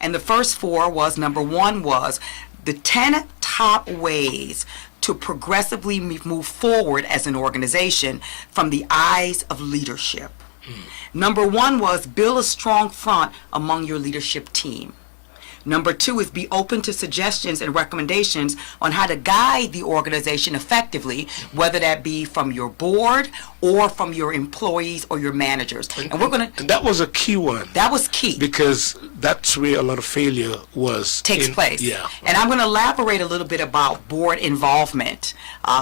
And the first four was, number one was the 10 top ways to progressively move forward as an organization from the eyes of leadership. Number one was build a strong front among your leadership team. Number two is be open to suggestions and recommendations on how to guide the organization effectively, whether that be from your board or from your employees or your managers. And we're going to... And that was a key one. That was key. Because that's where a lot of failure takes place. Yeah. And I'm going to elaborate a little bit about board involvement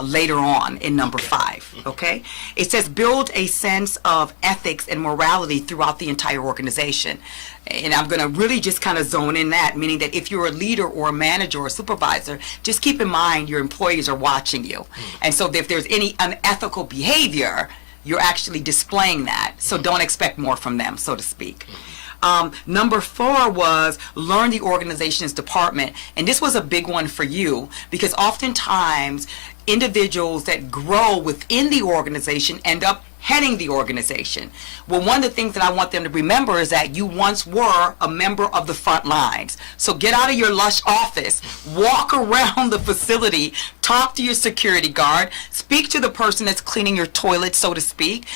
later on in number 5. Okay? It says build a sense of ethics and morality throughout the entire organization. And I'm going to really just kind of zone in that, meaning that if you're a leader or a manager or a supervisor, just keep in mind your employees are watching you. And so if there's any unethical behavior, you're actually displaying that. So don't expect more from them, so to speak. Number 4 was learn the organization's department. And this was a big one for you because oftentimes individuals that grow within the organization end up heading the organization. Well, one of the things that I want them to remember is that you once were a member of the front lines. So get out of your lush office, walk around the facility, talk to your security guard, speak to the person that's cleaning your toilet, so to speak.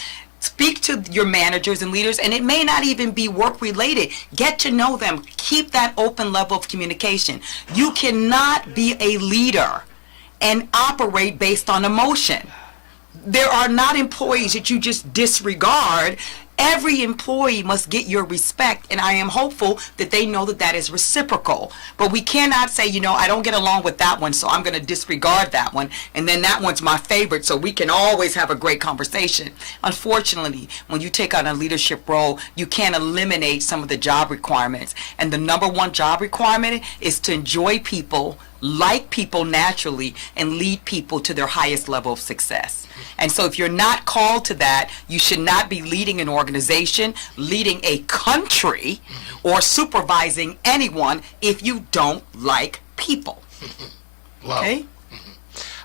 Speak to your managers and leaders, and it may not even be work related. Get to know them. Keep that open level of communication. You cannot be a leader and operate based on emotion. There are not employees that you just disregard. Every employee must get your respect, and I am hopeful that they know that that is reciprocal. But we cannot say, you know, I don't get along with that one, so I'm going to disregard that one, and then that one's my favorite, so we can always have a great conversation. Unfortunately, when you take on a leadership role, you can't eliminate some of the job requirements. And the number one job requirement is to enjoy people, like people naturally, and lead people to their highest level of success. And so if you're not called to that, you should not be leading an organization, leading a country, or supervising anyone if you don't like people. Wow. Okay?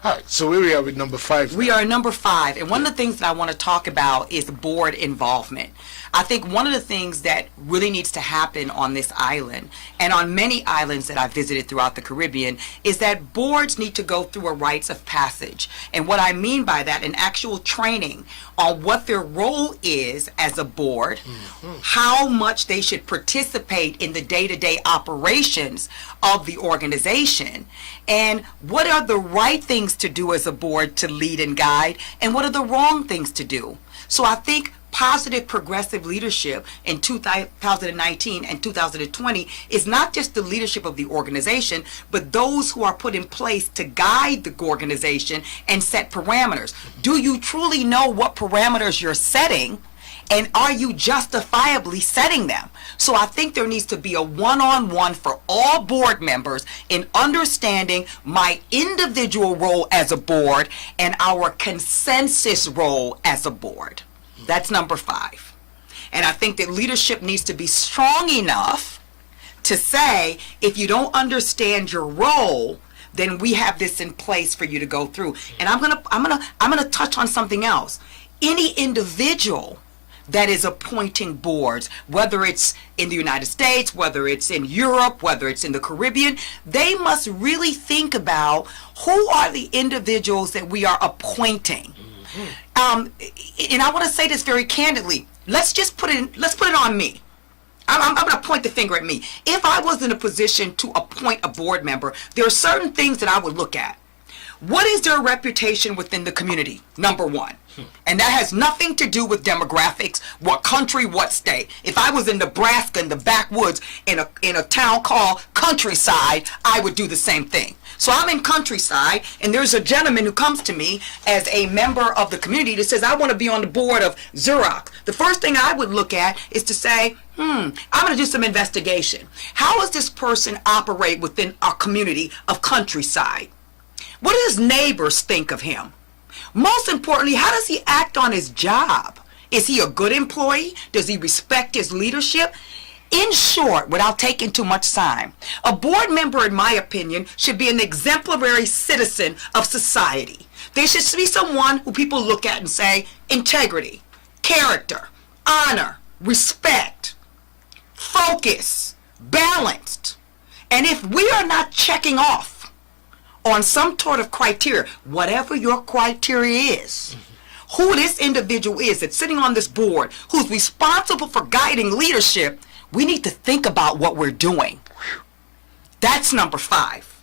All right, so where we are with number 5. We are at number 5, and one of the things that I want to talk about is board involvement. I think one of the things that really needs to happen on this island, and on many islands that I've visited throughout the Caribbean, is that boards need to go through a rites of passage. And what I mean by that, an actual training on what their role is as a board, how much they should participate in the day-to-day operations of the organization, and what are the right things to do as a board to lead and guide, and what are the wrong things to do. So I think positive progressive leadership in 2019 and 2020 is not just the leadership of the organization, but those who are put in place to guide the organization and set parameters. Do you truly know what parameters you're setting? And are you justifiably setting them? So I think there needs to be a one-on-one for all board members in understanding my individual role as a board and our consensus role as a board. That's number 5. And I think that leadership needs to be strong enough to say, if you don't understand your role, then we have this in place for you to go through. And I'm gonna touch on something else. Any individual that is appointing boards, whether it's in the United States, whether it's in Europe, whether it's in the Caribbean, they must really think about who are the individuals that we are appointing. And I want to say this very candidly. Let's put it on me. I'm going to point the finger at me. If I was in a position to appoint a board member, there are certain things that I would look at. What is their reputation within the community? Number 1. And that has nothing to do with demographics, what country, what state. If I was in Nebraska in the backwoods in a town called Countryside, I would do the same thing. So I'm in Countryside, and there's a gentleman who comes to me as a member of the community that says, I want to be on the board of Xerox. The first thing I would look at is to say, I'm going to do some investigation. How does this person operate within our community of Countryside? What do his neighbors think of him? Most importantly, how does he act on his job? Is he a good employee? Does he respect his leadership? In short, without taking too much time, a board member, in my opinion, should be an exemplary citizen of society. They should be someone who people look at and say, integrity, character, honor, respect, focus, balanced. And if we are not checking off on some sort of criteria, whatever your criteria is, who this individual is that's sitting on this board, who's responsible for guiding leadership, we need to think about what we're doing. That's number 5.